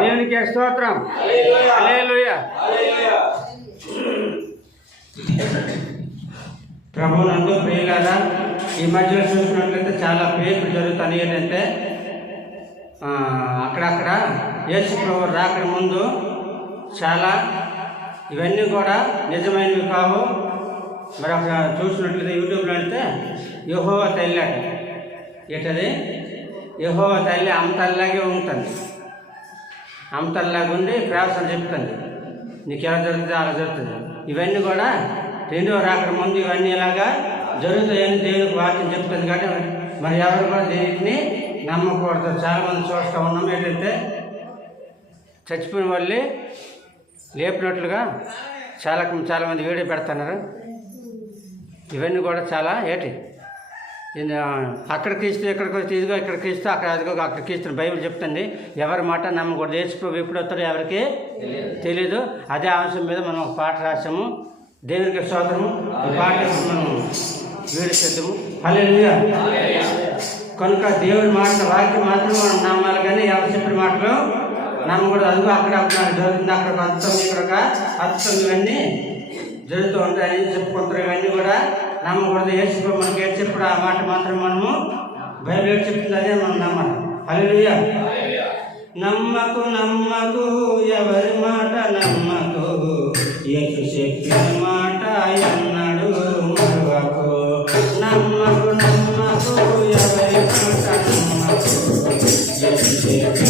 దేవునికి స్తోత్రం. ప్రభు నందు ప్రియులారా ఈ మధ్యలో చూసినట్లయితే చాలా పేర్లు జరుగుతాయి ఏంటంటే అక్కడక్కడ యేసు ప్రభు రాకడ ముందు చాలా ఇవన్నీ కూడా నిజమైనవి కావు. మరి అక్కడ చూసినట్లయితే యూట్యూబ్లో అంటే యహోవ తల్లి అట ఏంటది? యహోవ తల్లి అమ్మతల్లాగే ఉంటుంది. అమ్మతల్లాగా ఉండి ప్రార్థన చెప్తుంది. నీకు ఎలా జరుగుతుంది అలా జరుగుతుంది. ఇవన్నీ కూడా రెండో రాకడ ముందు ఇవన్నీ ఇలాగా జరుగుతాయని దేవునికి వాక్యం చెప్తుంది కాబట్టి మరి ఎవరు కూడా దేనికి నమ్మకూడదు. చాలామంది చూస్తూ ఉన్నాం. ఏంటంటే చచ్చిపోయిన వాళ్ళే లేపినట్లుగా చాలా చాలామంది వీడియో పెడుతున్నారు. ఇవన్నీ కూడా చాలా ఏటి? అక్కడికి ఇస్తే ఇక్కడికి వస్తే ఇదిగో ఇక్కడికి ఇస్తే అక్కడ అదిగో అక్కడికి ఇస్తే బైబిల్ చెప్తుంది. ఎవరి మాట నమ్మకూడదు. యేసు ఎప్పుడు వస్తాడో ఎవరికి తెలియదు. అదే అంశం మీద మనం ఒక పాట రాసాము దేవునికి స్తోత్రము. ఈ పాట మనం వీడి చేద్దాము. హల్లెలూయా. కనుక దేవుడి మాట వాక్యం మాత్రం మనం నమ్మాలి కానీ ఎవరు చెప్పిన మాటలు నమ్మకూడదు. అదిగో అక్కడ అక్కడ జరుగుతుంది అక్కడ అర్థం ఇక్కడ అర్థం ఇవన్నీ జరుగుతూ ఉంటాయని చెప్పుకుంటారు. ఇవన్నీ కూడా నమ్మకూడదు. ఏడ్చిపో మనకి ఏడ్చిప్పుడు ఆ మాట మాత్రం మనము బైబిల్ చెప్తుంది అదే మనం నమ్మాలి హల్లెలూయా. నమ్మకు నమ్మకు ఎవరి మాట నమ్మకు? యేసు చెప్పిన మాట అన్నాడు మరువకు. నమ్మకు నమ్మకు ఎవరి మాట నమ్మకు? యేసు చెప్పిన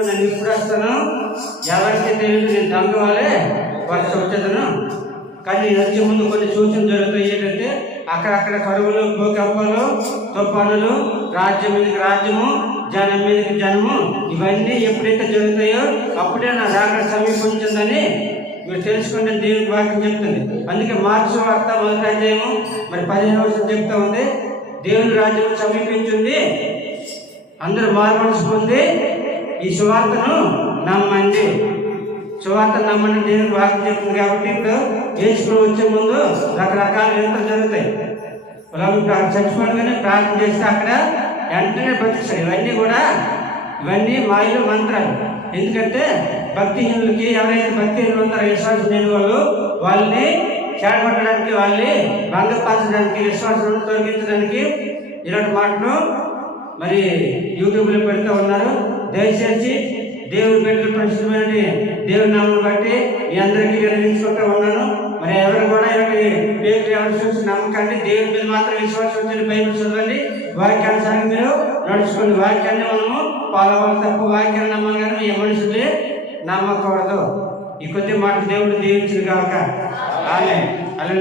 నన్ను ఇప్పుడు వస్తాను ఎవరికి తెలియదు నేను దొంగవాలే వర్ష వచ్చేదను కానీ నేను ముందు కొన్ని సూచనలు జరుగుతాయి ఏంటంటే అక్కడక్కడ కరువులు భూకంపాలు తుఫానులు రాజ్యం మీదకి రాజ్యము జనం మీదకి జనము ఇవన్నీ ఎప్పుడైతే జరుగుతాయో అప్పుడే నా రాక సమీపించిందని మీరు తెలుసుకుంటే దేవుని వాక్యం చెప్తుంది. అందుకే మార్చి వార్త మొదటి అధ్యాయము మరి పదిహేను వర్షం చెప్తా ఉంది. దేవుని రాజ్యం సమీపించింది అందరూ మారుమనసు పొంది ఈ సువార్తను నమ్మండి. సువార్త నమ్మండి దేవుని వాక్యం చెప్తుంది కాబట్టి ఇప్పుడు చేసుకుని వచ్చే ముందు రకరకాల వింతలు జరుగుతాయి. వాళ్ళు ఇప్పుడు ప్రార్థన చేస్తే అక్కడ వెంటనే ప్రతిష్ట ఇవన్నీ కూడా ఇవన్నీ మాయలు మంత్రాలు. ఎందుకంటే భక్తిహీనులకి ఎవరైతే భక్తిహీనులు ఉంటారో విశ్వాసం లేని వాళ్ళు వాళ్ళని చేడగొట్టడానికి వాళ్ళని భంగపరచడానికి విశ్వాసం తొలగించడానికి ఇలాంటి మాటను మరి యూట్యూబ్లో పెడుతూ ఉన్నారు. దయచేసి దేవుని పెట్టిన పరిశుభ్రమైన దేవుని నామం బట్టి మీ అందరికీ వినిపించుకుంటూ ఉన్నాను. మరి ఎవరు కూడా ఇలాంటి పేరు ఎవరు చూసి నమ్మకండి. దేవుని మీద మాత్రం విశ్వాసం వచ్చిన బైబిల్ చదవండి. వాక్యానుసారంగా మీరు నడుచుకోండి వాక్యాన్ని మనము పాలవాలి తప్ప వాక్యాన్ని నమ్మాలి కానీ ఏ మనుషులే నమ్మకూడదు. ఈ కొద్ది మాట దేవుడు దీవించిన కాక ఆమె అలా